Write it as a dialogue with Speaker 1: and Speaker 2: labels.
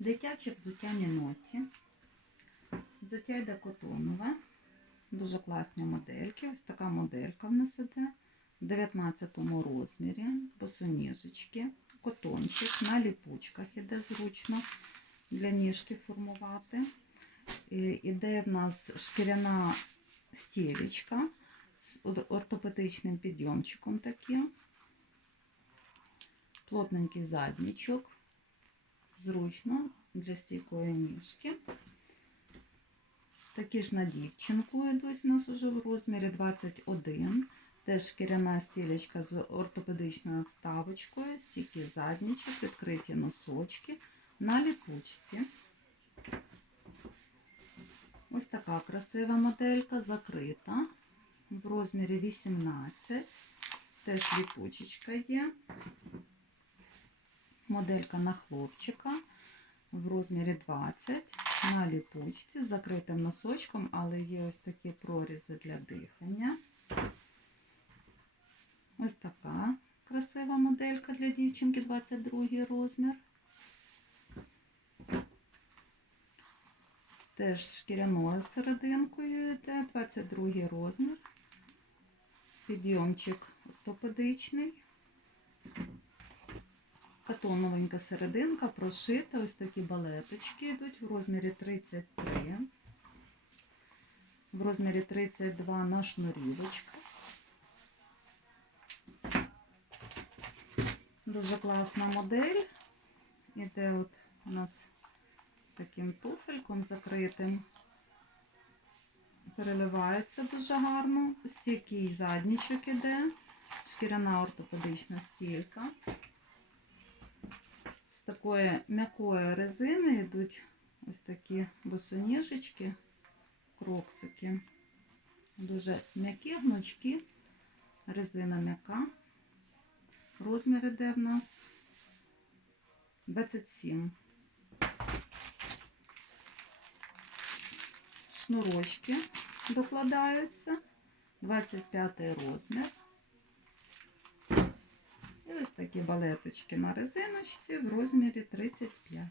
Speaker 1: Дитяче взуття Міноті. Взуття йде котонове. Дуже класні модельки. Ось така моделька в нас іде. В 19 розмірі. Босоніжечки. Котончик на ліпучках іде зручно для ніжки формувати. Іде в нас шкіряна стілечка з ор- ортопедичним підйомчиком таким. Плотненький заднічок. Зручно для стійкої ніжки. Такі ж на дівчинку йдуть у нас уже в розмірі 21. Теж шкіряна стілечка з ортопедичною вставочкою, стійкий заднічок, відкриті носочки на ліпучці. Ось така красива моделька, закрита в розмірі 18. Теж ліпучечка є. Моделька на хлопчика в розмірі 20 на ліпучці з закритим носочком, але є ось такі прорізи для дихання. Ось така красива моделька для дівчинки 22 розмір. Теж шкіряною серединкою йде 22 розмір. Підйомчик ортопедичний. Катоновенька серединка прошита. Ось такі балеточки йдуть в розмірі 33. В розмірі 32 на шнурівочка. Дуже класна модель. Іде от у нас таким туфельком закритим. Переливається дуже гарно. Стійкий заднічок іде. Шкіряна ортопедична стілька. Такої м'якої резини йдуть ось такі босоніжечки, кроксики. Дуже м'які, гнучкі, резина м'яка. Розмір іде в нас 27. Шнурочки докладаються. 25 розмір такі балеточки на резиночці в розмірі 35.